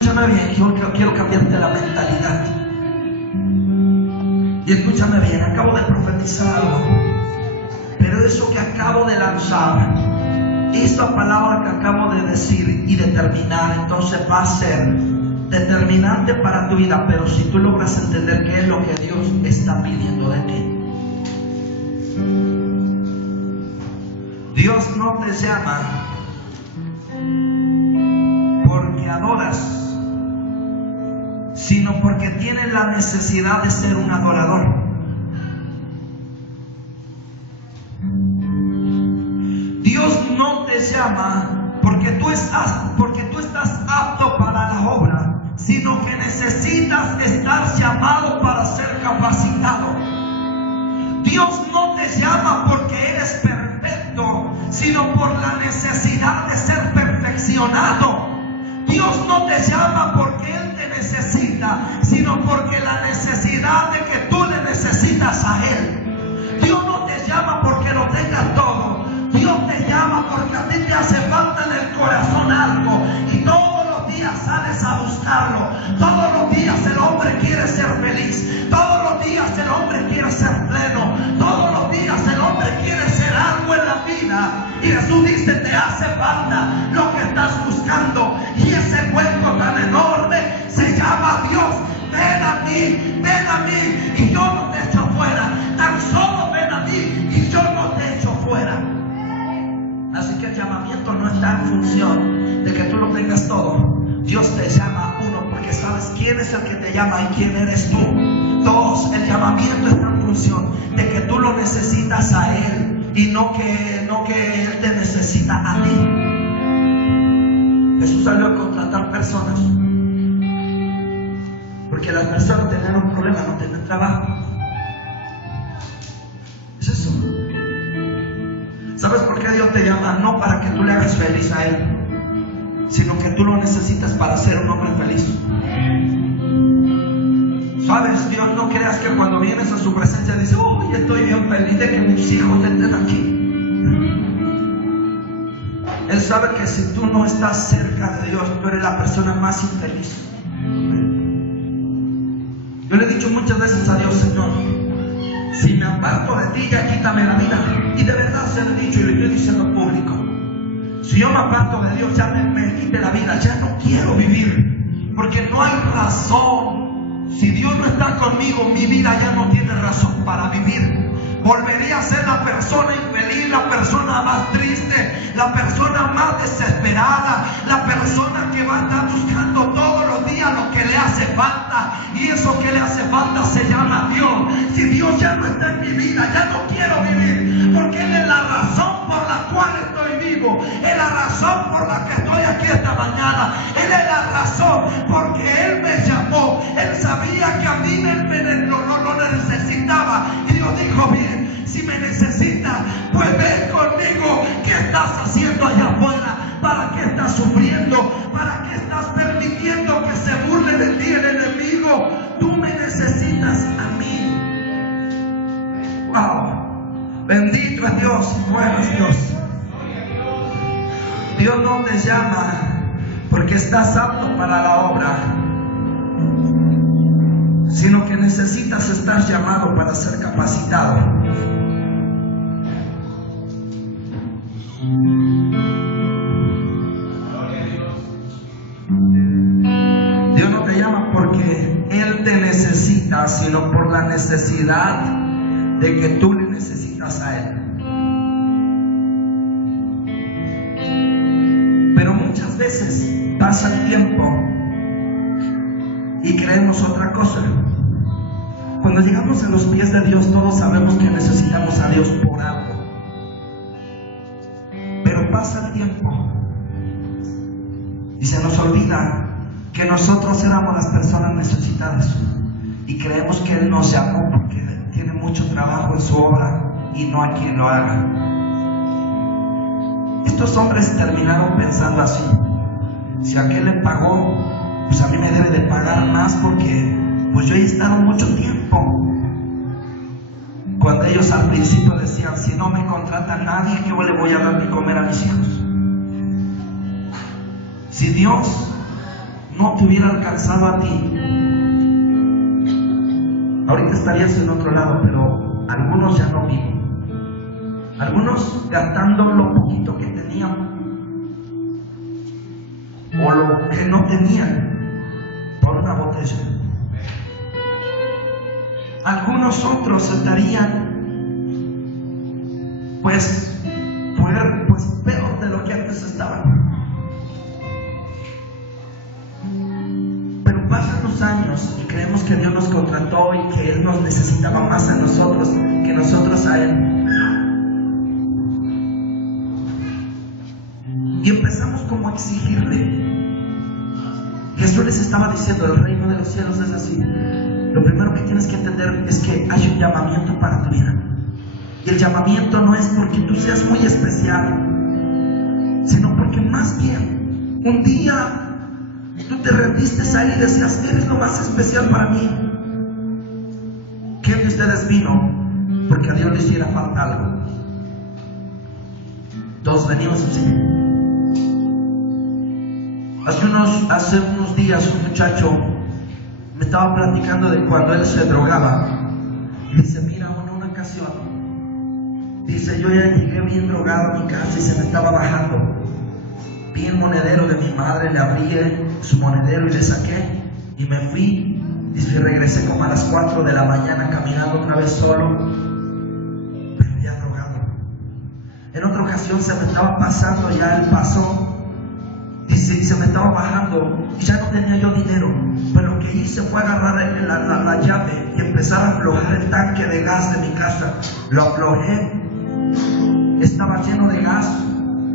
Escúchame bien, yo quiero cambiarte la mentalidad. Y escúchame bien, acabo de profetizar algo, pero eso que acabo de lanzar, esta palabra que acabo de decir y determinar, entonces va a ser determinante para tu vida. Pero si tú logras entender qué es lo que Dios está pidiendo de ti. Dios no te llama porque adoras, sino porque tienes la necesidad de ser un adorador. Dios no te llama porque tú estás apto para la obra, sino que necesitas estar llamado para ser capacitado. Dios no te llama porque eres perfecto, sino por la necesidad de ser perfeccionado. Dios no te llama porque Él te necesita, sino porque la necesidad de que tú le necesitas a Él. Dios no te llama porque lo tengas todo. Dios te llama porque a ti te hace falta en el corazón algo, y todos los días sales a buscarlo. Todos los días el hombre quiere ser feliz. Todos los días el hombre quiere ser pleno. Todos los días el hombre quiere ser algo en la vida. Y Jesús dice: te hace falta lo que estás buscando. Y ese hueco tan enorme se llama Dios. Ven a mí y yo no te echo fuera. Tan solo ven a mí y yo no te echo fuera. Así que el llamamiento no está en función de que tú lo tengas todo. Dios te llama, uno, porque sabes quién es el que te llama y quién eres tú. Dos, el llamamiento está en función de que tú lo necesitas a Él y no que Él te necesita a ti. Jesús salió a contratar personas porque las personas tenían un problema, no tenían trabajo. Es eso. ¿Sabes por qué Dios te llama? No para que tú le hagas feliz a Él, sino que tú lo necesitas para ser un hombre feliz. ¿Sabes? Dios, no creas que cuando vienes a su presencia dice: uy, estoy bien feliz de que mis hijos estén aquí. Él sabe que si tú no estás cerca de Dios, tú eres la persona más infeliz. Yo le he dicho muchas veces a Dios: Señor, si me aparto de ti, ya quítame la vida. Y de verdad se lo he dicho y lo estoy diciendo en público. Si yo me aparto de Dios, ya me quite la vida. Ya no quiero vivir, porque no hay razón. Si Dios no está conmigo, mi vida ya no tiene razón para vivir. Volvería a ser la persona infeliz, la persona más triste, la persona más desesperada, la persona que va a estar buscando todos los días lo que le hace falta. Y eso que le hace falta se llama Dios. Si Dios ya no está en mi vida, ya no quiero vivir, porque Él es la razón por la cual estoy vivo. Es la razón por la que estoy aquí esta mañana. Él es la razón porque Él me llamó. Él sabía que a mí lo necesitaba. Y Dios dijo: bien, si me necesitas, pues ven conmigo. ¿Qué estás haciendo allá afuera? ¿Para qué estás sufriendo? ¿Para qué estás permitiendo que se burle de ti el enemigo? Tú me necesitas a mí. Wow. Bendito es Dios, bueno es Dios. Dios no te llama porque estás apto para la obra, sino que necesitas estar llamado para ser capacitado. Dios no te llama porque Él te necesita, sino por la necesidad de que tú le necesitas a Él. Pero muchas veces pasa el tiempo y creemos otra cosa. Cuando llegamos a los pies de Dios, todos sabemos que necesitamos a Dios por algo. Pero pasa el tiempo y se nos olvida que nosotros éramos las personas necesitadas, y creemos que Él nos llamó porque tiene mucho trabajo en su obra y no hay quien lo haga. Estos hombres terminaron pensando así: si aquel le pagó, pues a mí me debe de pagar más, porque pues yo he estado mucho tiempo. Cuando ellos al principio decían: si no me contrata nadie, yo le voy a dar de comer a mis hijos. Si Dios no te hubiera alcanzado a ti, ahorita estarías en otro lado, pero algunos ya no viven. Algunos gastando lo poquito que tenían o lo que no tenían por una botella. Algunos otros estarían pues peor de lo que antes estaban. Pero pasan los años y creemos que Dios nos contrató y que Él nos necesitaba más a nosotros que nosotros a Él. Y empezamos como a exigirle. Jesús les estaba diciendo: el reino de los cielos es así. Lo primero que tienes que entender es que hay un llamamiento para tu vida. Y el llamamiento no es porque tú seas muy especial, sino porque más bien un día tú te rendiste ahí y decías: eres lo más especial para mí. ¿Quién de ustedes vino porque a Dios le hiciera falta algo? Todos venimos así. Hace unos días un muchacho me estaba platicando de cuando él se drogaba. Y dice: mira, en una ocasión, dice, yo ya llegué bien drogado a mi casa y se me estaba bajando. Vi el monedero de mi madre, le abrí su monedero y le saqué y me fui. Dice, regresé como a las 4 de la mañana caminando otra vez solo, pero ya drogado. En otra ocasión se me estaba pasando ya el paso. Dice, y se me estaba bajando y ya no tenía yo dinero, pero lo que hice fue agarrar la llave y empezar a aflojar el tanque de gas de mi casa. Lo aflojé, estaba lleno de gas,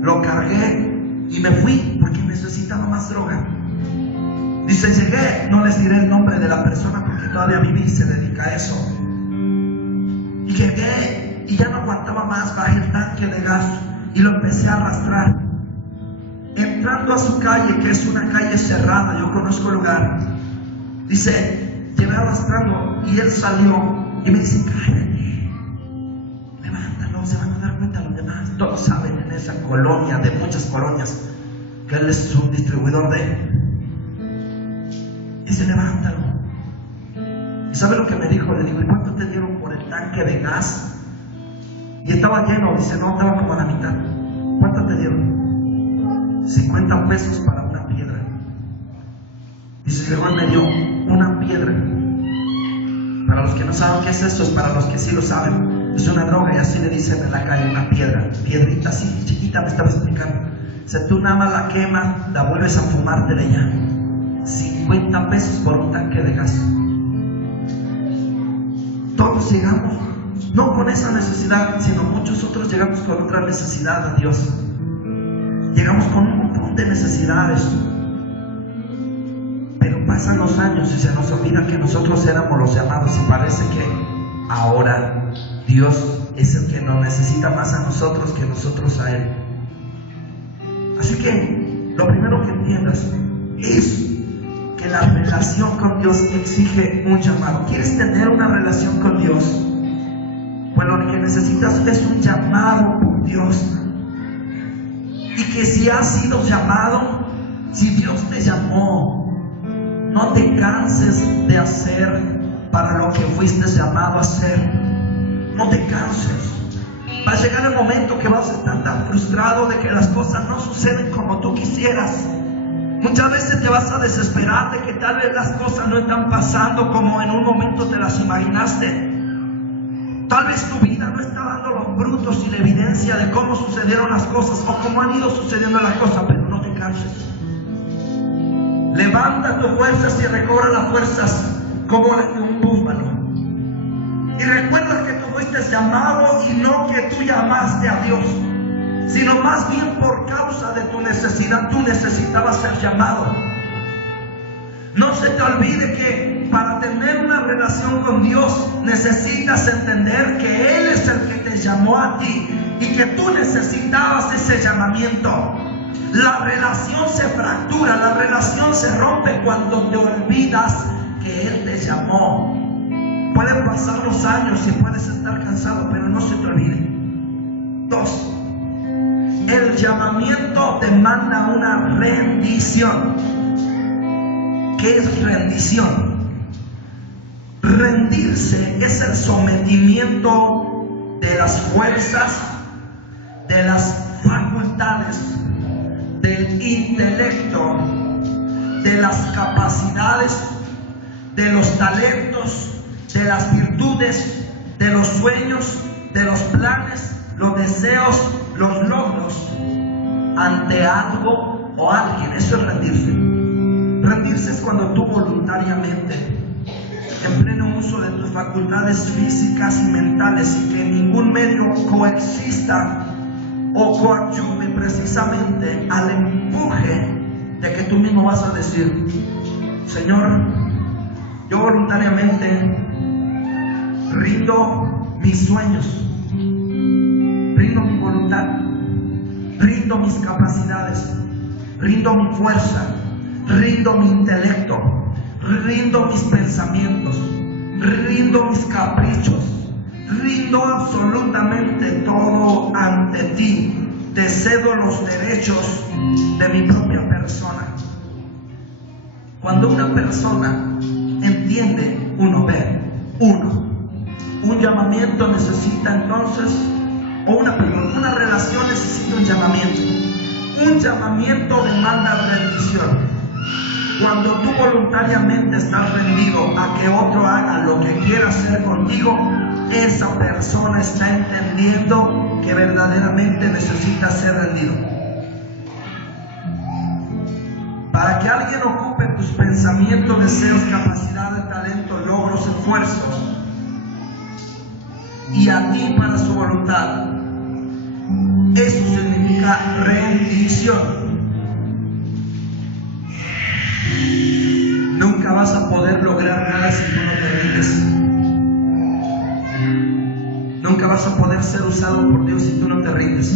lo cargué y me fui porque necesitaba más droga. Dice, llegué, no les diré el nombre de la persona porque todavía vive y se dedica a eso. Y llegué y ya no aguantaba más, bajé el tanque de gas y lo empecé a arrastrar. Entrando a su calle, que es una calle cerrada, yo conozco el lugar. Dice, llevé arrastrando y él salió y me dice, cállate, levántalo, se van a dar cuenta los demás. Todos saben en esa colonia, de muchas colonias, que él es un distribuidor de. Dice, levántalo. ¿Y sabe lo que me dijo? Le digo, ¿y cuánto te dieron por el tanque de gas? Y estaba lleno. Dice, no, estaba como a la mitad. ¿Cuánto te dieron? 50 pesos para una piedra. Dice, llegó y me dio una piedra. Para los que no saben qué es esto, es para los que sí lo saben. Es una droga y así le dicen en la calle, una piedra. Piedrita así, chiquita, me estaba explicando. Si tú nada más la quemas, la vuelves a fumártela ya. 50 pesos por un tanque de gas. Todos llegamos, no con esa necesidad, sino muchos otros llegamos con otra necesidad a Dios. Llegamos con un montón de necesidades, pero pasan los años y se nos olvida que nosotros éramos los llamados y parece que ahora Dios es el que nos necesita más a nosotros que nosotros a Él. Así que lo primero que entiendas es que la relación con Dios exige un llamado. ¿Quieres tener una relación con Dios? Pues lo que necesitas es un llamado por Dios. Y que si has sido llamado, si Dios te llamó, no te canses de hacer para lo que fuiste llamado a hacer. No te canses. Va a llegar el momento que vas a estar tan frustrado de que las cosas no suceden como tú quisieras. Muchas veces te vas a desesperar de que tal vez las cosas no están pasando como en un momento te las imaginaste. Tal vez tu vida no está dando los frutos y la evidencia de cómo sucedieron las cosas o cómo han ido sucediendo las cosas, pero no te canses. Levanta tus fuerzas y recobra las fuerzas como las de un búfalo. Y recuerda que tú fuiste llamado y no que tú llamaste a Dios, sino más bien por causa de tu necesidad, tú necesitabas ser llamado. No se te olvide que para tener una relación con Dios necesitas entender que Él es el que te llamó a ti y que tú necesitabas ese llamamiento. La relación se fractura, la relación se rompe cuando te olvidas que Él te llamó. Pueden pasar los años y puedes estar cansado, pero no se te olvide. 2. El llamamiento demanda una rendición. ¿qué es rendición? Rendirse es el sometimiento de las fuerzas, de las facultades, del intelecto, de las capacidades, de los talentos, de las virtudes, de los sueños, de los planes, los deseos, los logros ante algo o alguien. Eso es rendirse. Rendirse es cuando tú voluntariamente, en pleno uso de tus facultades físicas y mentales, y que ningún medio coexista o coadyuve precisamente al empuje de que tú mismo vas a decir: Señor, yo voluntariamente rindo mis sueños, rindo mi voluntad, rindo mis capacidades, rindo mi fuerza, rindo mi intelecto, rindo mis pensamientos, rindo mis caprichos, rindo absolutamente todo ante ti. Te cedo los derechos de mi propia persona. Cuando una persona entiende, un llamamiento necesita entonces, una relación necesita un llamamiento. Un llamamiento demanda rendición. Cuando tú voluntariamente estás rendido a que otro haga lo que quiera hacer contigo, esa persona está entendiendo que verdaderamente necesita ser rendido. Para que alguien ocupe tus pensamientos, deseos, capacidades, talentos, logros, esfuerzos, y a ti para su voluntad, eso significa rendición. Nunca vas a poder lograr nada si tú no te rindes. Nunca vas a poder ser usado por Dios si tú no te rindes.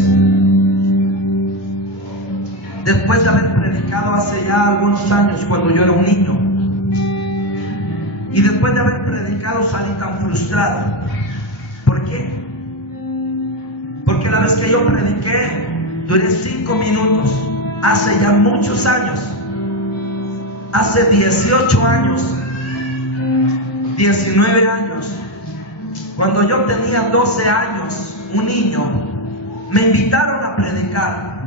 Después de haber predicado hace ya algunos años, cuando yo era un niño, y después de haber predicado salí tan frustrado. ¿Por qué? Porque la vez que yo prediqué, duré 5 minutos, hace ya muchos años. Hace 18 años, 19 años, cuando yo tenía 12 años, un niño, me invitaron a predicar.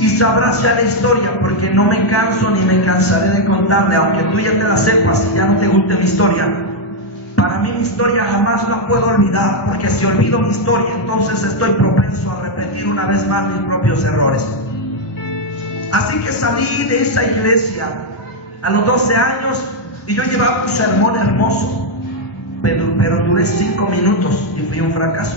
Y sabrás ya la historia, porque no me canso ni me cansaré de contarle, aunque tú ya te la sepas y ya no te guste mi historia. Para mí mi historia jamás la puedo olvidar, porque si olvido mi historia, entonces estoy propenso a repetir una vez más mis propios errores. Así que salí de esa iglesia a los 12 años y yo llevaba un sermón hermoso, pero duré 5 minutos y fui un fracaso.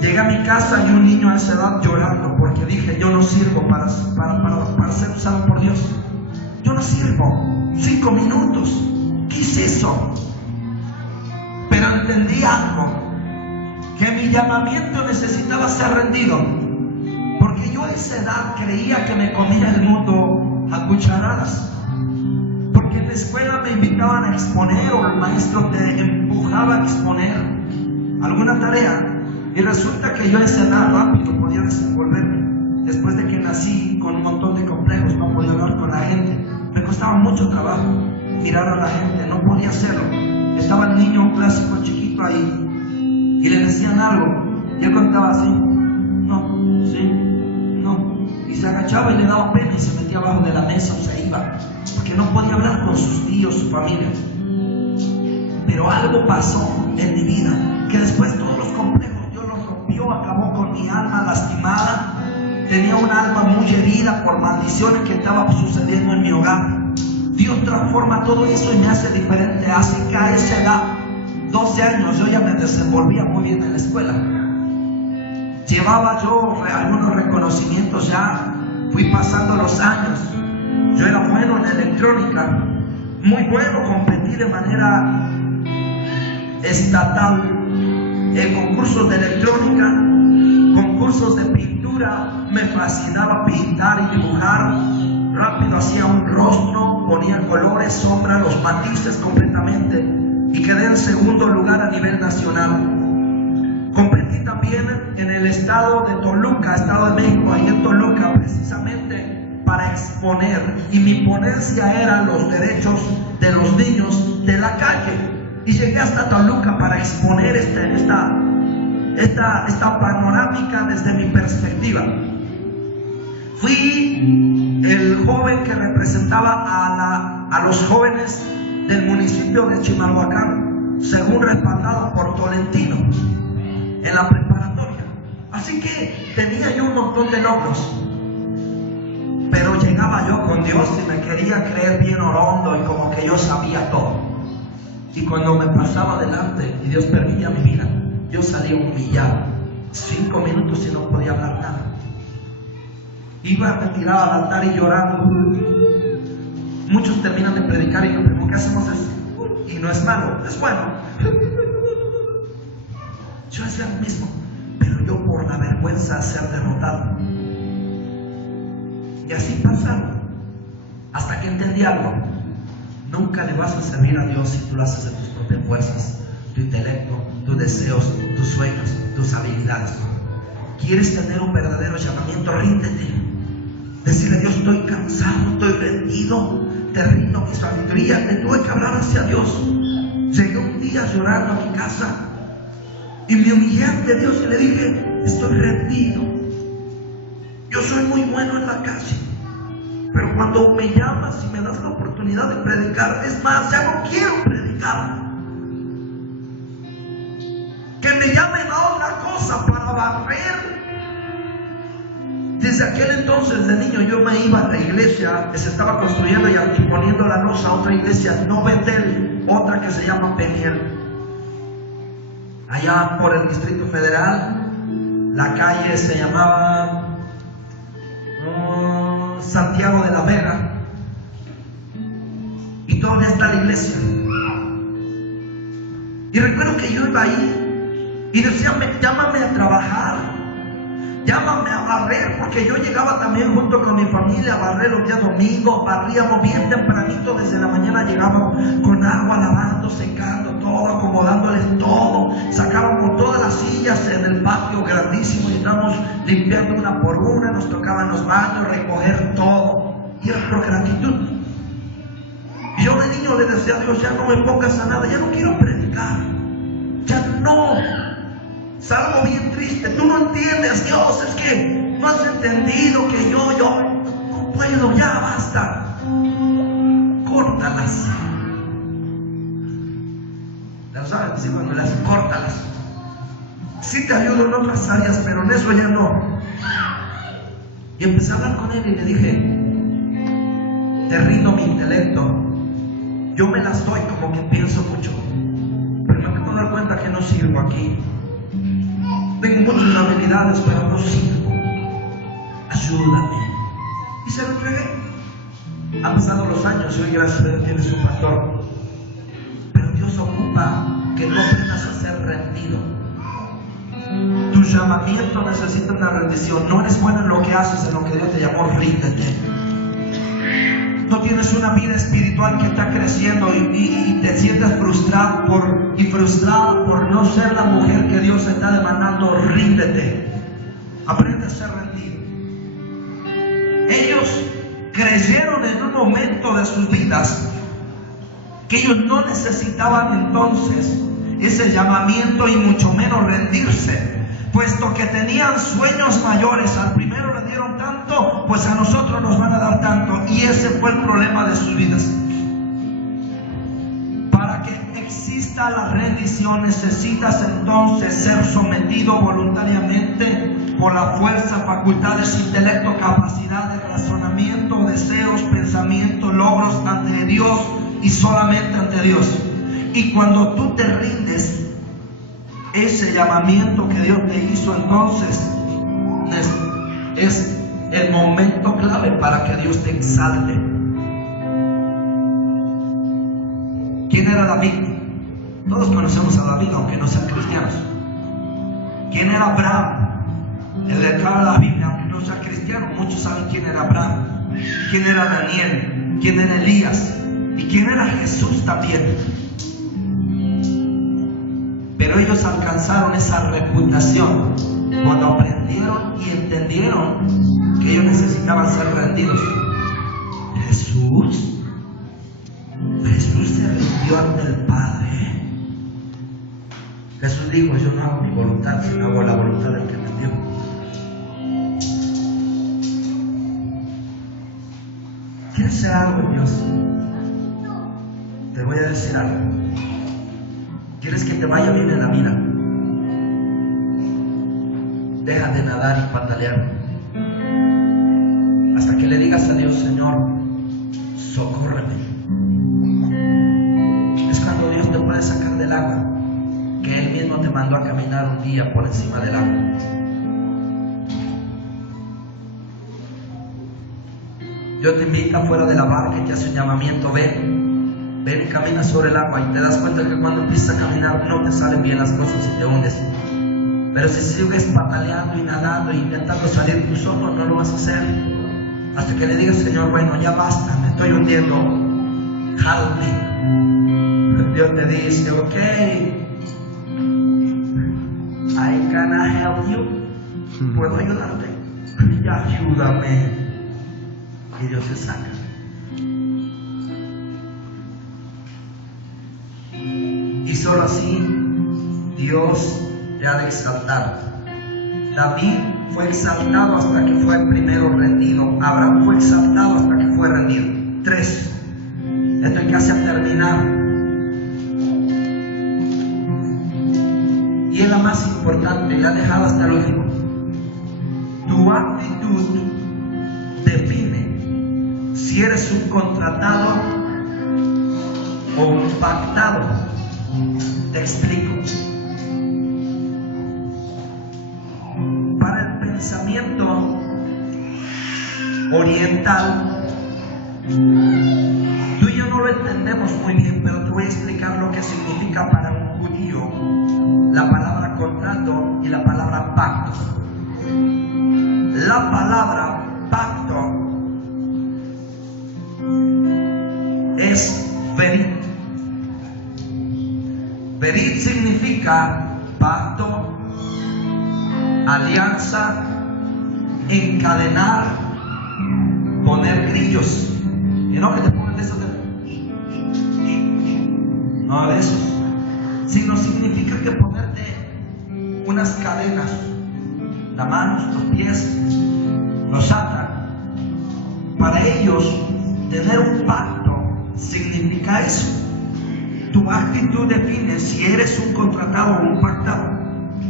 Llegué a mi casa y un niño a esa edad llorando porque dije: yo no sirvo para ser usado por Dios. Yo no sirvo. 5 minutos. ¿Qué es eso? Pero entendí algo, que mi llamamiento necesitaba ser rendido, porque yo a esa edad creía que me comía el mundo a cucharadas. Porque en la escuela me invitaban a exponer, o el maestro te empujaba a exponer alguna tarea, y resulta que yo a esa edad rápido podía desenvolverme. Después de que nací con un montón de complejos, no podía hablar con la gente, me costaba mucho trabajo mirar a la gente, no podía hacerlo. Estaba el niño clásico chiquito ahí y le decían algo y él contaba así: no, sí, no, y se agachaba y le daba pena y se metía abajo de la mesa o se iba, porque no podía hablar con sus tíos, su familia. Pero algo pasó en mi vida, que después todos los complejos Dios los rompió, acabó con mi alma lastimada. Tenía un alma muy herida por maldiciones que estaban sucediendo en mi hogar. Dios transforma todo eso y me hace diferente. Así que a esa edad, 12 años, yo ya me desenvolvía muy bien en la escuela. Llevaba yo algunos reconocimientos ya. Fui pasando los años. Yo era bueno en electrónica, muy bueno, competí de manera estatal en concursos de electrónica, concursos de pintura. Me fascinaba pintar y dibujar. Rápido hacía un rostro, ponía colores, sombras, los matices completamente, y quedé en segundo lugar a nivel nacional. también en el estado de Toluca, Estado de México, ahí en Toluca, precisamente para exponer, y mi ponencia era los derechos de los niños de la calle. Y llegué hasta Toluca para exponer esta panorámica desde mi perspectiva. Fui el joven que representaba a los jóvenes del municipio de Chimalhuacán, según respaldado por Tolentino en la preparatoria. Así que tenía yo un montón de logros, pero llegaba yo con Dios y me quería creer bien orondo y como que yo sabía todo. Y cuando me pasaba adelante y Dios permitía mi vida, yo salía humillado. 5 minutos y no podía hablar nada. Iba, me tiraba al altar y llorando. Muchos terminan de predicar y yo, ¿pero qué hacemos eso? Y no es malo, es bueno. Yo hacía lo mismo, pero yo por la vergüenza de ser derrotado. Y así pasaron, hasta que entendí algo. Nunca le vas a servir a Dios si tú lo haces de tus propias fuerzas, tu intelecto, tus deseos, tus sueños, tus habilidades. ¿Quieres tener un verdadero llamamiento? Ríndete. Decirle a Dios, estoy cansado, estoy rendido, te rindo mi sabiduría. Le tuve que hablar hacia Dios. Llegué un día llorando a mi casa y me humillé ante Dios y le dije, estoy rendido. Yo soy muy bueno en la calle, pero cuando me llamas y me das la oportunidad de predicar, es más, ya no quiero predicar. Que me llamen a otra cosa para barrer. Desde aquel entonces de niño yo me iba a la iglesia que se estaba construyendo y poniendo la losa a otra iglesia, no Betel, otra que se llama Peniel, allá por el Distrito Federal. La calle se llamaba Santiago de la Vega, y todavía está la iglesia. Y recuerdo que yo iba ahí y decía, llámame a trabajar, llámame a barrer, porque yo llegaba también junto con mi familia a barrer los días domingos. Barríamos bien tempranito, desde la mañana llegábamos con agua, lavando, secando todo, acomodándoles todo, sacábamos todas las sillas en el patio grandísimo y estábamos limpiando una por una, nos tocaban los baños, recoger todo, y era por gratitud. Y yo de niño le decía a Dios, ya no me pongas a nada, ya no quiero predicar, ya no. Salgo bien triste, tú no entiendes, Dios, es que no has entendido que yo no puedo, ya basta. Córtalas. Las sabes decir cuando las córtalas. Sí te ayudo en otras áreas, pero en eso ya no. Y empecé a hablar con él y le dije, te rindo mi intelecto, yo me las doy como que pienso mucho, pero me acabo de dar cuenta que no sirvo aquí. Tengo muchas habilidades, pero no sirvo. Ayúdame. Y se lo entregué. Han pasado los años y hoy, gracias a Dios, tienes un pastor. Pero Dios ocupa que tú aprendas a ser rendido. Tu llamamiento necesita una rendición. No eres bueno en lo que haces, en lo que Dios te llamó, ríndete. No tienes una vida espiritual que está creciendo y te sientes frustrado por no ser la mujer que Dios está demandando. Ríndete. Aprende a ser rendido. Ellos creyeron en un momento de sus vidas que ellos no necesitaban entonces ese llamamiento y mucho menos rendirse, puesto que tenían sueños mayores. Al primero le dieron tanto, pues a nosotros nos van a dar tanto. Y ese fue el problema de sus vidas. Para que exista la rendición, necesitas entonces ser sometido voluntariamente por la fuerza, facultades, intelecto, capacidad de razonamiento, deseos, pensamientos, logros ante Dios y solamente ante Dios. Y cuando tú te rindes, ese llamamiento que Dios te hizo entonces es el momento clave para que Dios te exalte. ¿Quién era David? Todos conocemos a David, aunque no sean cristianos. ¿Quién era Abraham? El que habla la Biblia, aunque no sea cristiano, muchos saben quién era Abraham. ¿Quién era Daniel? ¿Quién era Elías? ¿Y quién era Jesús también? Pero ellos alcanzaron esa reputación cuando aprendieron y entendieron que ellos necesitaban ser rendidos. Jesús se rindió ante el Padre. Jesús dijo: yo no hago mi voluntad, sino hago la voluntad del que me envió. ¿Quieres ser algo en Dios? Te voy a decir algo. ¿Quieres que te vaya bien en la vida? Deja de nadar y patalear hasta que le digas a Dios: Señor, socórreme. Es cuando Dios te puede sacar del agua que Él mismo te mandó a caminar un día por encima del agua. Yo te invito afuera de la barca y te hace un llamamiento: ven y camina sobre el agua, y te das cuenta que cuando empiezas a caminar no te salen bien las cosas y te hundes. Pero si sigues pataleando y nadando e intentando salir tú solo, no lo vas a hacer. Hasta que le digas: Señor, bueno, ya basta, me estoy hundiendo, help me. Dios te dice: ok, I cannot help you. ¿Puedo ayudarte? Ya ayúdame. Y Dios se saca. Y solo así Dios te ha de exaltar. David fue exaltado hasta que fue primero rendido. Abraham fue exaltado hasta que fue rendido. 3. Esto hay que hacer terminar. Y es la más importante, la he dejado hasta el último. Tu actitud define si eres un contratado o un pactado. Te explico. Para el pensamiento oriental, tú y yo no lo entendemos muy bien, pero te voy a explicar lo que significa para un judío la palabra contrato y la palabra pacto. La palabra pacto es verit. Verit significa pacto, alianza, encadenar, poner grillos. Y no que te ponen de esos no de esos, sino significa que ponerte unas cadenas, las manos, los pies, los atan. Para ellos, tener un pacto significa eso. Tu actitud define si eres un contratado o un pactado.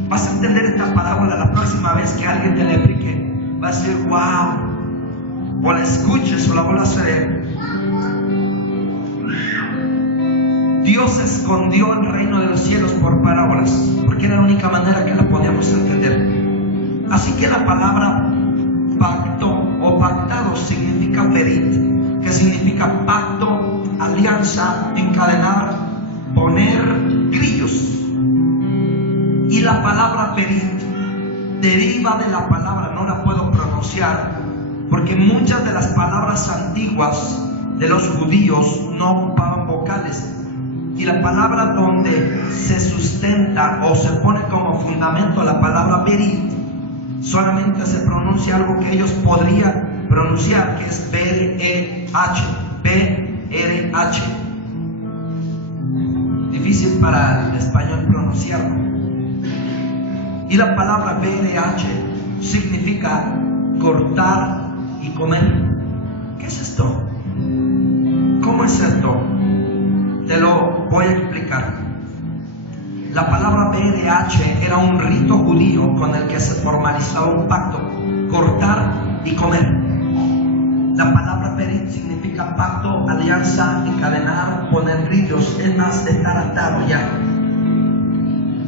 Vas a entender esta parábola la próxima vez que alguien te la explique. Vas a decir: wow. O la escuches o la vuelvas a leer. Dios escondió el reino de los cielos por parábolas, porque era la única manera que la podíamos entender. Así que la palabra pacto o pactado significa verit, que significa pacto, alianza, encadenar, poner grillos. Y la palabra verit deriva de la palabra, no la puedo pronunciar, porque muchas de las palabras antiguas de los judíos no ocupaban vocales. Y la palabra donde se sustenta o se pone como fundamento la palabra verit, solamente se pronuncia algo que ellos podrían pronunciar, que es B-R-H. B-R-H. Difícil para el español pronunciarlo. Y la palabra B-R-H significa cortar y comer. ¿Qué es esto? ¿Cómo es esto? Te lo voy a explicar. La palabra BDH era un rito judío con el que se formalizaba un pacto: cortar y comer. La palabra berit significa pacto, alianza, encadenar, poner grillos, es más, de estar atado ya.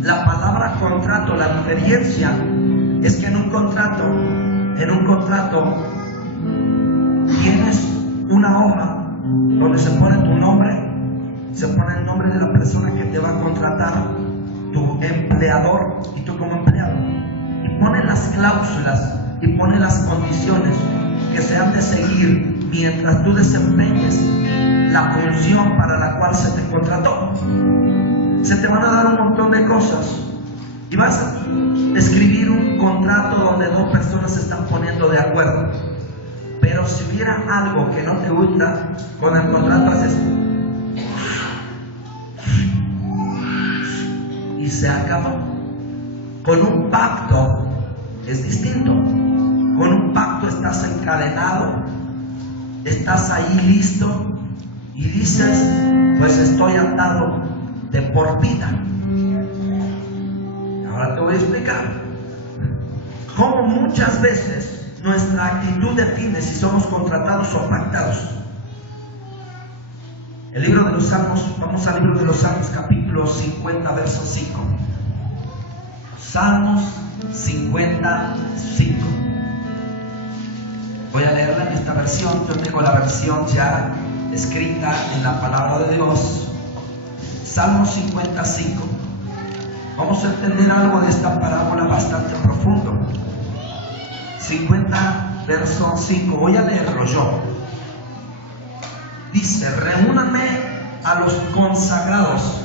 La palabra contrato, la diferencia es que en un contrato tienes una hoja donde se pone tu nombre, se pone el nombre de la persona que te va a contratar, tu empleador y tú como empleado, y pone las cláusulas y pone las condiciones que se han de seguir mientras tú desempeñes la función para la cual se te contrató. Se te van a dar un montón de cosas, y vas a escribir un contrato donde dos personas se están poniendo de acuerdo. Pero si hubiera algo que no te gusta, con el contrato haces y se acaba. Con un pacto es distinto. Con un pacto estás encadenado, estás ahí listo y dices, pues estoy atado de por vida. Ahora te voy a explicar cómo muchas veces nuestra actitud define si somos contratados o pactados. El libro de los Salmos, vamos al libro de los Salmos, capítulo 50, verso 5. Salmos 55. Voy a leerla en esta versión. Yo tengo la versión ya escrita en la palabra de Dios. Salmos 55. Vamos a entender algo de esta parábola bastante profundo. 50, verso 5. Voy a leerlo yo. Dice: reúnanme a los consagrados,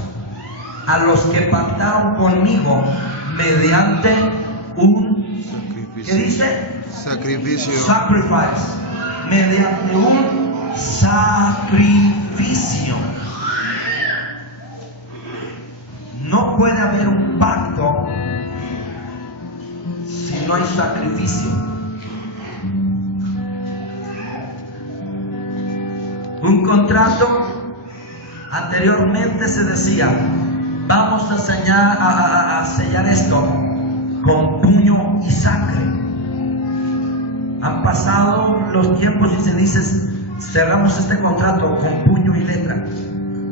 a los que pactaron conmigo mediante un sacrificio. ¿Qué dice? Sacrificio. Sacrifice. Mediante un sacrificio. No puede haber un pacto si no hay sacrificio. Un contrato, anteriormente se decía, vamos a sellar esto con puño y sangre. Han pasado los tiempos y se dice, cerramos este contrato con puño y letra,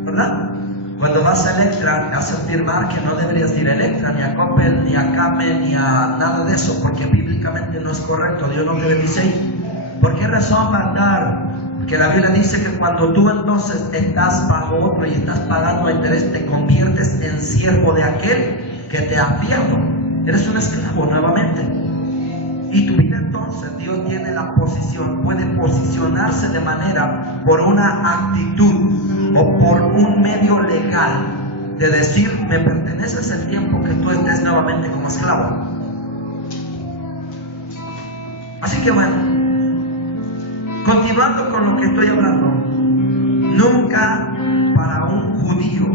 ¿verdad? Cuando vas a Electra, te hacen firmar que no deberías ir a Electra, ni a Coppel, ni a Came, ni a nada de eso, porque bíblicamente no es correcto. Dios no te bendice ahí. ¿Por qué razón mandar? Que la Biblia dice que cuando tú entonces estás bajo otro y estás pagando interés, te conviertes en siervo de aquel que te ha fiado. Eres un esclavo nuevamente. Y tu vida entonces, Dios tiene la posición, puede posicionarse de manera por una actitud o por un medio legal de decir, me perteneces el tiempo que tú estés nuevamente como esclavo. Así que bueno, continuando con lo que estoy hablando, nunca para un judío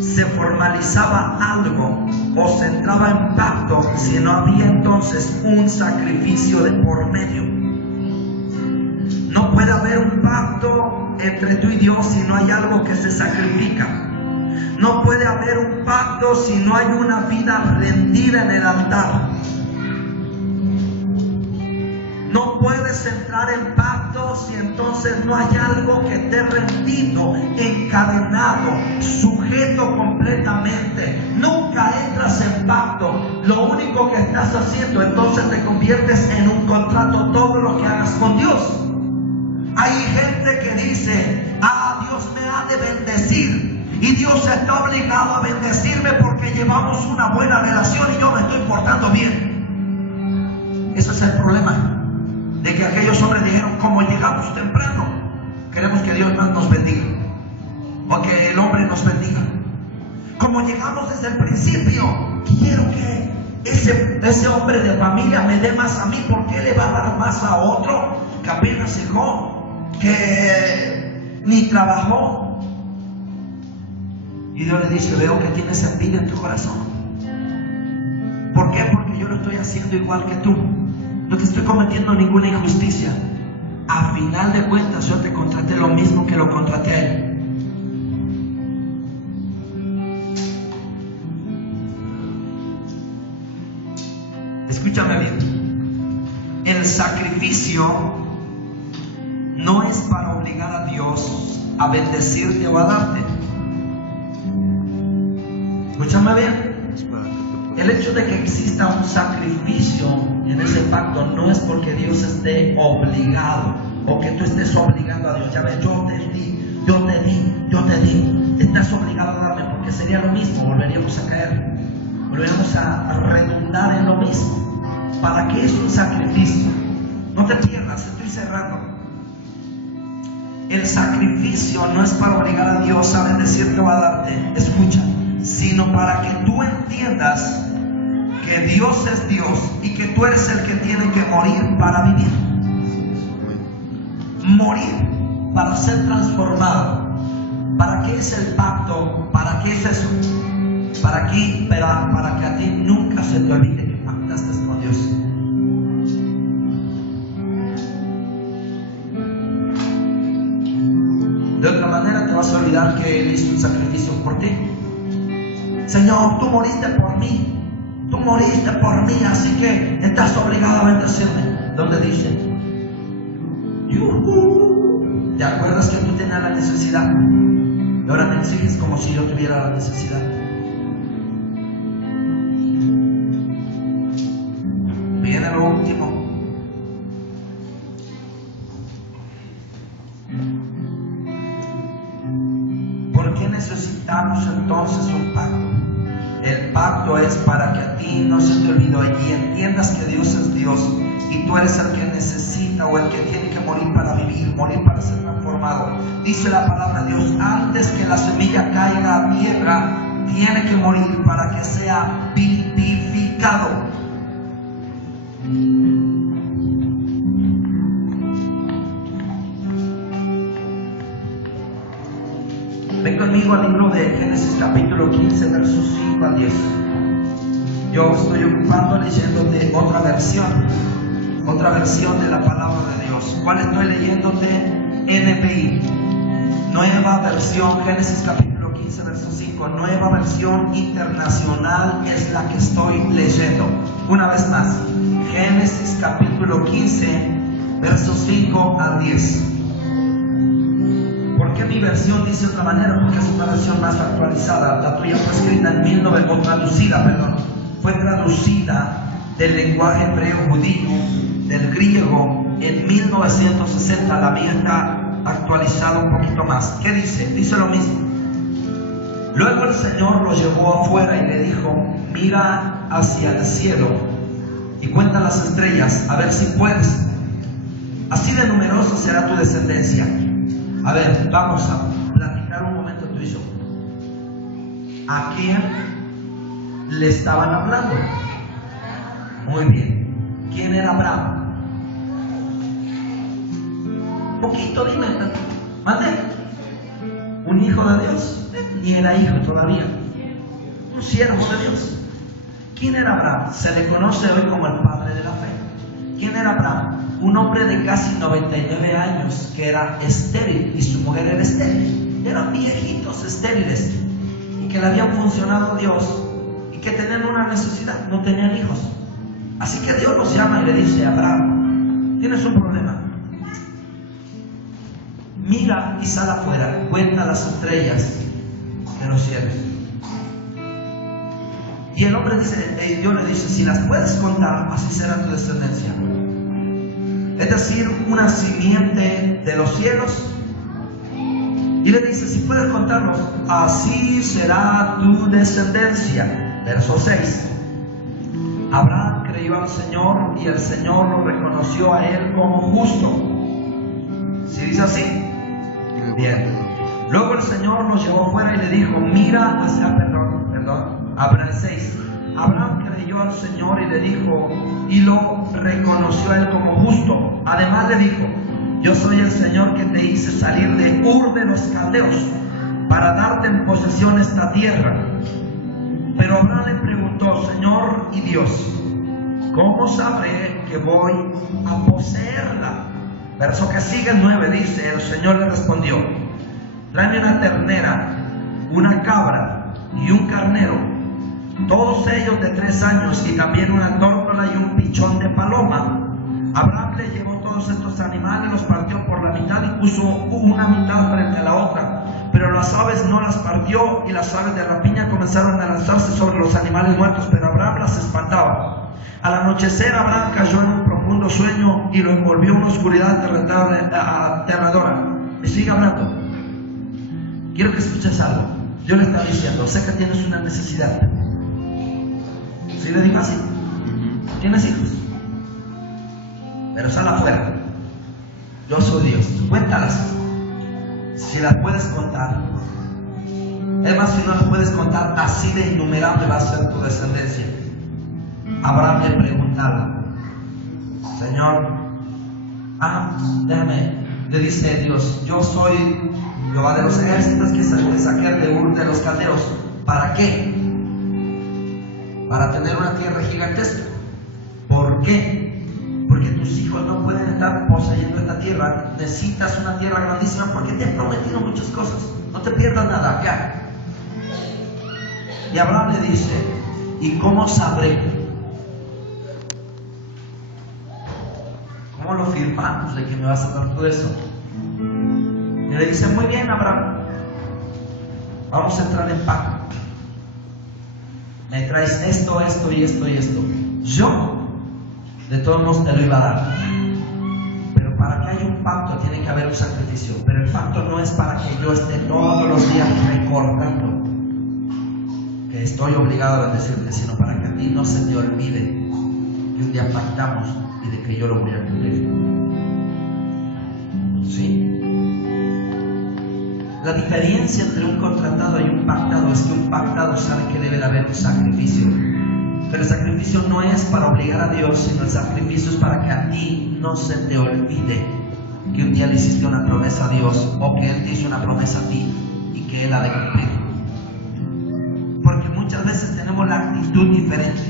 se formalizaba algo o se entraba en pacto si no había entonces un sacrificio de por medio. No puede haber un pacto entre tú y Dios si no hay algo que se sacrifica. No puede haber un pacto si no hay una vida rendida en el altar. No puedes entrar en pacto si entonces no hay algo que esté rendido, encadenado, sujeto completamente. Nunca entras en pacto. Lo único que estás haciendo, entonces te conviertes en un contrato todo lo que hagas con Dios. Hay gente que dice, Dios me ha de bendecir. Y Dios está obligado a bendecirme porque llevamos una buena relación y yo me estoy portando bien. Ese es el problema. De que aquellos hombres dijeron, como llegamos temprano, queremos que Dios nos bendiga, o que el hombre nos bendiga. Como llegamos desde el principio, quiero que ese hombre de familia me dé más a mí. ¿Por qué le va a dar más a otro que apenas llegó, que ni trabajó? Y Dios le dice, veo que tienes envidia en tu corazón. ¿Por qué? Porque yo lo estoy haciendo igual que tú. No te estoy cometiendo ninguna injusticia. A final de cuentas, yo te contraté lo mismo que lo contraté a él. Escúchame bien. El sacrificio no es para obligar a Dios a bendecirte o a darte. Escúchame bien. El hecho de que exista un sacrificio en ese pacto no es porque Dios esté obligado o que tú estés obligando a Dios. Ya ves, yo te di. Estás obligado a darme, porque sería lo mismo, volveríamos a caer, volveríamos a redundar en lo mismo. ¿Para qué es un sacrificio? No te pierdas, estoy cerrando. El sacrificio no es para obligar a Dios a bendecirte o a darte, escucha, sino para que tú entiendas que Dios es Dios y que tú eres el que tiene que morir para vivir. Morir para ser transformado. ¿Para qué es el pacto? ¿Para qué es eso? Para que a ti nunca se te olvide que pactaste con Dios. De otra manera te vas a olvidar que Él hizo un sacrificio por ti. Señor, tú moriste por mí. Tú moriste por mí, así que estás obligado a bendecirme. ¿Dónde dice? ¡Yuhu! ¿Te acuerdas que tú tenías la necesidad? Y ahora me exiges como si yo tuviera la necesidad. Viene lo último. ¿Por qué necesitamos entonces un pacto? El pacto es para que a ti no se te olvide y entiendas que Dios es Dios y tú eres el que necesita o el que tiene que morir para vivir, morir para ser transformado. Dice la palabra de Dios, antes que la semilla caiga a tierra, tiene que morir para que sea vivificado. Ven conmigo al libro de Génesis capítulo 15, versos 5 al 10. Yo estoy ocupando leyéndote otra versión de la palabra de Dios. ¿Cuál estoy leyéndote? NBI, nueva versión, Génesis capítulo 15, verso 5, nueva versión internacional es la que estoy leyendo. Una vez más, Génesis capítulo 15, versos 5 al 10. ¿Por qué mi versión dice de otra manera? Porque es una versión más actualizada. La tuya fue escrita en fue traducida del lenguaje hebreo judío, del griego, en 1960. La mía está actualizada un poquito más. ¿Qué dice? Dice lo mismo. Luego el Señor lo llevó afuera y le dijo, mira hacia el cielo y cuenta las estrellas, a ver si puedes. Así de numerosa será tu descendencia. A ver, vamos a platicar un momento tú y yo. ¿A quién le estaban hablando? Muy bien. ¿Quién era Abraham? Poquito, dime. ¿Mande? ¿Un hijo de Dios? Ni era hijo todavía. Un siervo de Dios. ¿Quién era Abraham? Se le conoce hoy como el padre de la fe. ¿Quién era Abraham? Un hombre de casi 99 años que era estéril y su mujer era estéril. Eran viejitos estériles y que le habían funcionado a Dios y que tenían una necesidad, no tenían hijos. Así que Dios los llama y le dice: Abraham, tienes un problema. Mira y sal afuera, cuenta las estrellas de los cielos. Y el hombre dice, Dios le dice: si las puedes contar, así será tu descendencia. Es decir, una simiente de los cielos. Y le dice: si puedes contarlos, así será tu descendencia. Verso 6. Abraham creyó al Señor y el Señor lo reconoció a él como justo. ¿Sí dice así? Bien. Luego el Señor lo llevó fuera y le dijo: mira hacia, Abraham 6. Abraham creyó al Señor y le dijo, y lo reconoció a él como justo. Además le dijo: yo soy el Señor que te hice salir de Ur de los Caldeos para darte en posesión esta tierra. Pero Abraham le preguntó: Señor y Dios, ¿cómo sabré que voy a poseerla? Verso que sigue, 9, dice: el Señor le respondió: tráeme una ternera, una cabra y un carnero, todos ellos de 3 años, y también una tórtola y un pichón de paloma. Abraham le llevó todos estos animales, los partió por la mitad y puso una mitad frente a la otra. Pero las aves no las partió, y las aves de rapiña comenzaron a lanzarse sobre los animales muertos, pero Abraham las espantaba. Al anochecer, Abraham cayó en un profundo sueño y lo envolvió una oscuridad aterradora. Me sigue hablando. Quiero que escuches algo. Yo le estaba diciendo: sé que tienes una necesidad. ¿Sí le digo así? ¿Tienes hijos? Pero sal afuera. Yo soy Dios. Cuéntalas. Si las puedes contar. Es más, si no las puedes contar, así de innumerable va a ser tu descendencia. Abraham le preguntaba, Señor, le dice Dios, yo soy Jehová de los ejércitos que saqué de Ur de los caldeos. ¿Para qué? Para tener una tierra gigantesca. ¿Por qué? Porque tus hijos no pueden estar poseyendo esta tierra. Necesitas una tierra grandísima porque te he prometido muchas cosas. No te pierdas nada acá. Y Abraham le dice, ¿y cómo sabré? ¿Cómo lo firmamos de que me vas a dar todo eso? Y le dice, muy bien, Abraham, vamos a entrar en pacto. Me traes esto, esto y esto y esto. Yo, de todos modos, te lo iba a dar. Pero para que haya un pacto tiene que haber un sacrificio. Pero el pacto no es para que yo esté todos los días recordando que estoy obligado a bendecirte, sino para que a ti no se te olvide que un día pactamos y de que yo lo voy a cumplir. ¿Sí? La diferencia entre un contratado y un pactado es que un pactado sabe que debe de haber un sacrificio. Pero el sacrificio no es para obligar a Dios, sino el sacrificio es para que a ti no se te olvide que un día le hiciste una promesa a Dios, o que Él te hizo una promesa a ti y que Él ha de cumplir. Porque muchas veces tenemos la actitud diferente.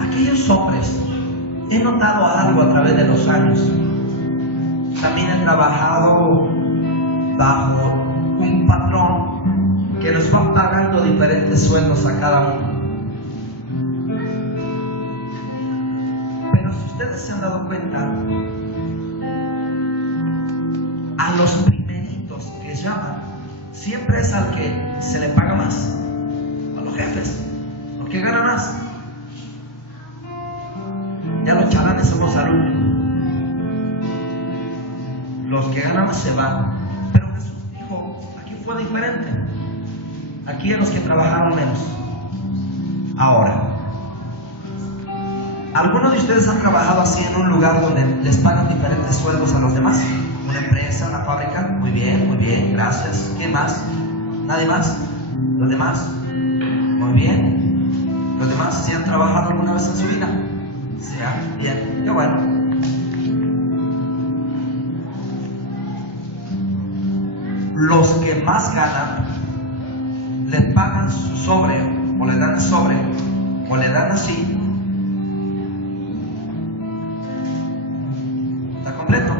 Aquellos hombres, he notado algo a través de los años. También he trabajado bajo un patrón que nos va pagando diferentes sueldos a cada uno. Pero si ustedes se han dado cuenta, a los primeritos que llaman, siempre es al que se le paga más, a los jefes, los que ganan más. Ya los chalanes somos al último. Los que ganan más se van. Pero Jesús dijo, aquí fue diferente. Aquí a los que trabajaron menos. Ahora, ¿alguno de ustedes ha trabajado así en un lugar donde les pagan diferentes sueldos a los demás? ¿Una empresa, una fábrica? Muy bien, gracias. ¿Quién más? ¿Nadie más? ¿Los demás? Muy bien. ¿Los demás sí han trabajado alguna vez en su vida? Sí, bien, qué bueno. Los que más ganan, les pagan su sobre, o le dan el sobre, o le dan así. Está completo.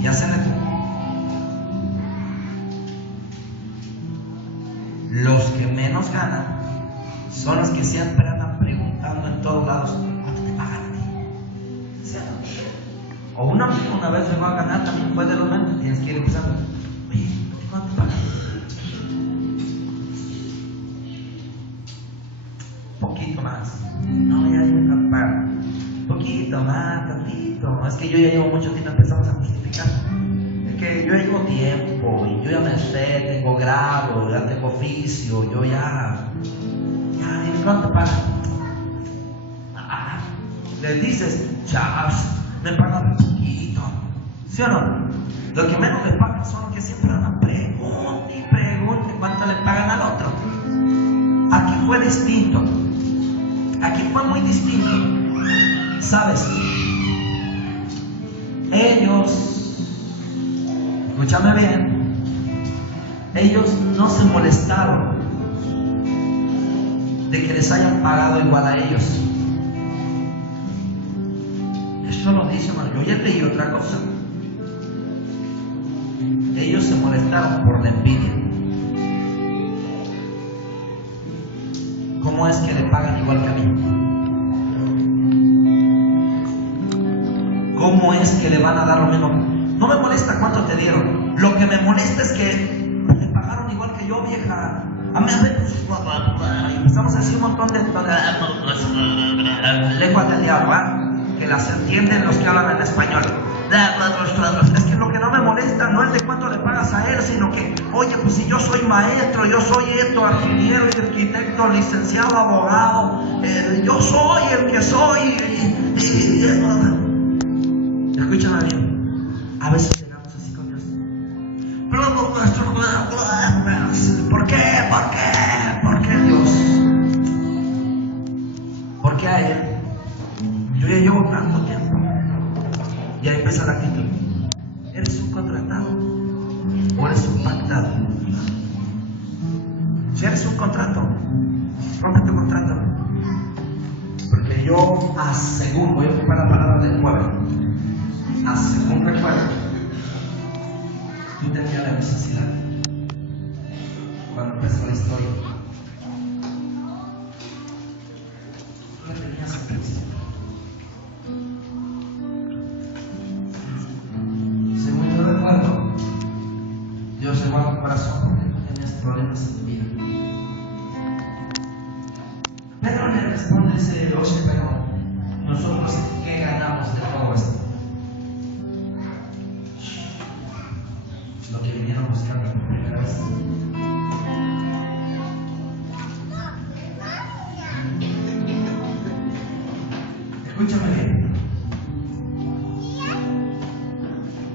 Y hacen esto. Los que menos ganan son los que siempre andan preguntando en todos lados, ¿cuánto te pagan a ti? ¿Sí? O una vez le va a ganar, también puede de los menos, tienes que ir empezando. Oye, ¿cuánto te pagan? Poquito más. No, ya no pagan. Poquito más, tantito. Es que yo ya llevo mucho tiempo, empezamos a justificar. Es que yo ya llevo tiempo, y yo ya me sé, tengo grado, ya tengo oficio, yo ya, dime cuánto pagan. Le dices, chavos, me pagan poquito. ¿Sí o no? Lo que menos le pagan son los que siempre andan pregunte y pregunte cuánto le pagan al otro. Aquí fue distinto. Aquí fue muy distinto. ¿Sabes? Ellos, escúchame bien, ellos no se molestaron de que les hayan pagado igual a ellos. Eso lo dice, hermano. Yo ya leí otra cosa. Ellos se molestaron por la envidia. ¿Cómo es que le pagan igual que a mí? ¿Cómo es que le van a dar lo mismo? No me molesta cuánto te dieron. Lo que me molesta es que me pagaron igual que yo, vieja. A mí empezamos a decir un montón de lenguas del diablo, ¿verdad? Que las entienden los que hablan en español. Es que lo que no me molesta no es de cuánto le pagas a él, sino que, oye, pues si yo soy maestro, yo soy esto, ingeniero y arquitecto, licenciado, abogado, yo soy el que soy. Escúchame bien. A veces llegamos así con Dios. ¿Por qué? ¿Por qué? ¿Por qué? según, voy a ocupar la palabra del pueblo, según recuerdo, tú tenías la necesidad cuando empezó la historia. Tú la tenías al principio. Según yo recuerdo, Dios llegó a tu corazón porque tú tenías problemas en tu vida. Pedro le responde y dice: oye, pero nosotros, ¿qué ganamos de todo esto? Lo que vinieron buscando por primera vez. Escúchame bien.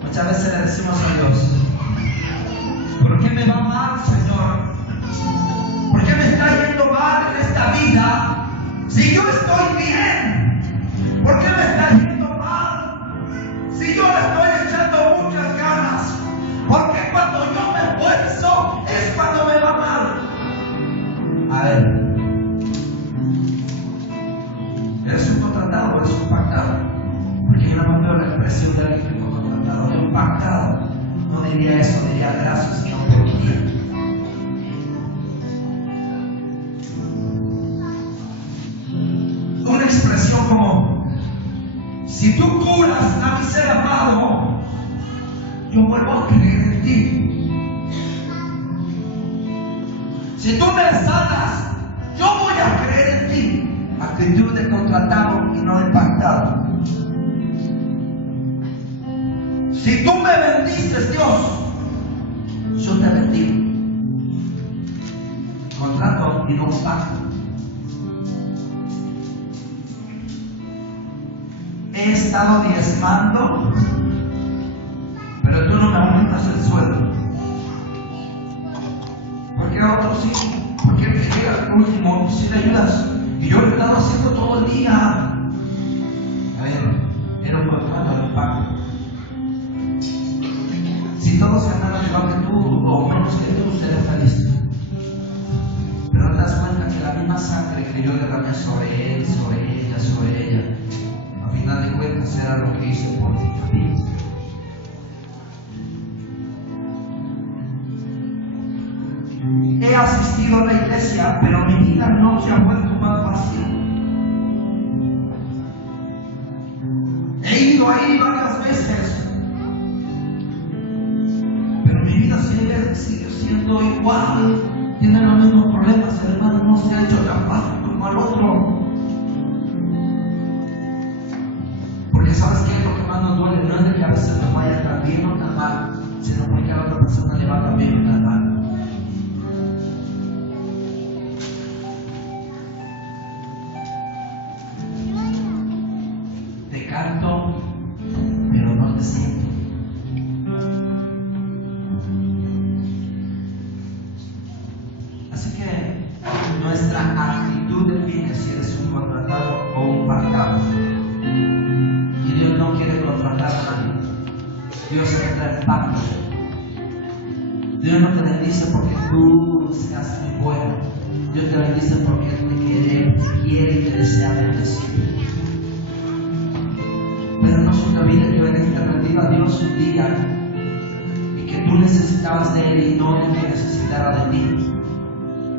Muchas veces le decimos a Dios: ¿por qué me va mal, Señor? ¿Por qué me está yendo mal en esta vida si yo estoy bien? ¿Por qué me está yendo mal si yo le estoy echando muchas ganas? Porque cuando yo me esfuerzo es cuando me va mal. A ver, ¿eres un contratado o eres un pactado? Porque yo no veo la expresión de alguien que fue contratado, de un pactado. No diría eso, diría gracias, sino porquería. Una expresión como: si tú curas a mi ser amado, yo vuelvo a creer en ti. Si tú me sanas, yo voy a creer en ti. Actitud de contratado y no de pactado. Si tú me bendices, Dios, yo te bendigo. Contrato y no pacto. He estado diezmando, pero tú no me aumentas el sueldo. ¿Por qué a otros sí? ¿Por qué me llega al último si le ayudas? Y yo lo he estado haciendo todo el día. A ver, era un contrato de pacto. Si todos ganaran igual que tú o menos que tú, sería feliz. Pero te das cuenta que la misma sangre que yo derramé sobre él, sobre ella, a final de cuentas era lo que hice por ti también. He asistido a la iglesia, pero mi vida no se ha vuelto más fácil. He ido ahí varias veces, pero mi vida sigue siendo igual. Tiene los mismos problemas, el hermano no se ha hecho tan fácil como al otro. Porque ¿sabes qué es lo que más nos duele? No es de que a veces nos vaya tan bien o tan mal, sino porque a la otra persona le va tan bien o tan mal. Te canto, pero no te siento. Así que nuestra actitud define si eres un contratado o un pactado. Y Dios no quiere contratar a nadie. Dios entra en pacto. Dios no te bendice porque tú seas muy bueno. Dios te bendice porque Él te quiere y te desea bendecir. Pero no se te olvide que veniste a rendir a Dios un día y que tú necesitabas de Él y no Él que necesitara de ti.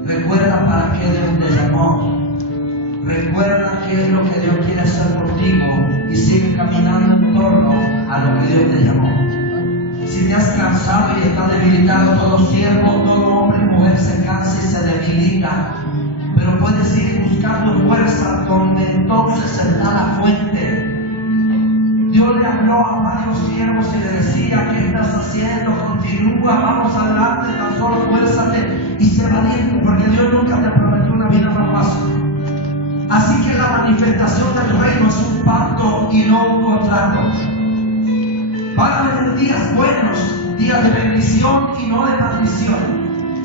Recuerda para qué Dios te llamó. Recuerda qué es lo que Dios quiere hacer contigo y sigue caminando en torno a lo que Dios te llamó. Si te has cansado y estás debilitado, todo siervo, todo hombre y mujer se cansa y se debilita. Pero puedes ir buscando fuerza donde entonces está la fuente. Dios le habló a varios siervos y le decía: ¿qué estás haciendo? Continúa, vamos adelante, tan solo fuérzate y sé valiente, porque Dios nunca te prometió una vida más fácil. Así que la manifestación del reino es un pacto y no un contrato. Van a venir días buenos, días de bendición y no de maldición,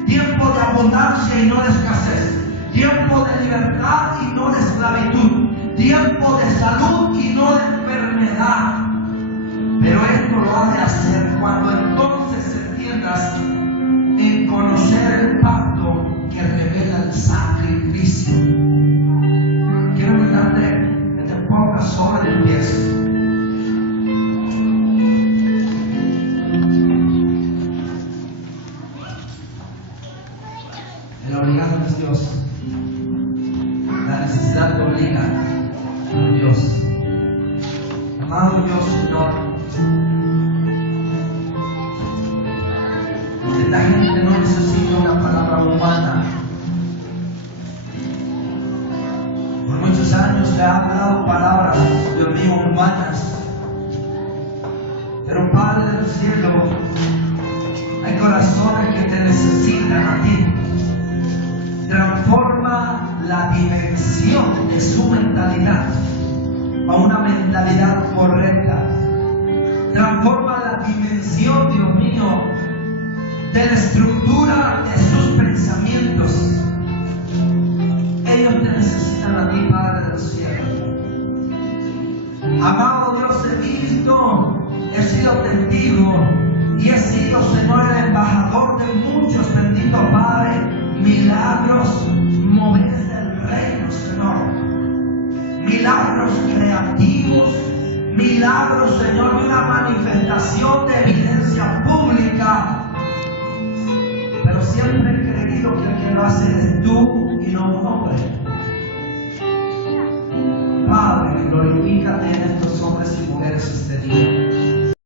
tiempo de abundancia y no de escasez, tiempo de libertad y no de esclavitud, tiempo de salud y no de enfermedad. Pero esto lo has de hacer cuando entonces entiendas en conocer el pacto que revela el sacrificio. Quiero invitarte que te pongas mío, humanas. Pero Padre del cielo, hay corazones que te necesitan a ti. Transforma la dimensión de su mentalidad a una mentalidad correcta. Transforma la dimensión, Dios mío, de la estructura de sus pensamientos. Ellos te necesitan a ti, Padre del cielo. Amado Dios, he sido testigo y he sido, Señor, el embajador de muchos, bendito Padre, milagros, moveres del reino, Señor. Milagros creativos, milagros, Señor, de una manifestación de evidencia pública. Pero siempre he creído que el que lo hace eres tú y no un hombre. Padre, glorifícate en estos hombres y mujeres este día.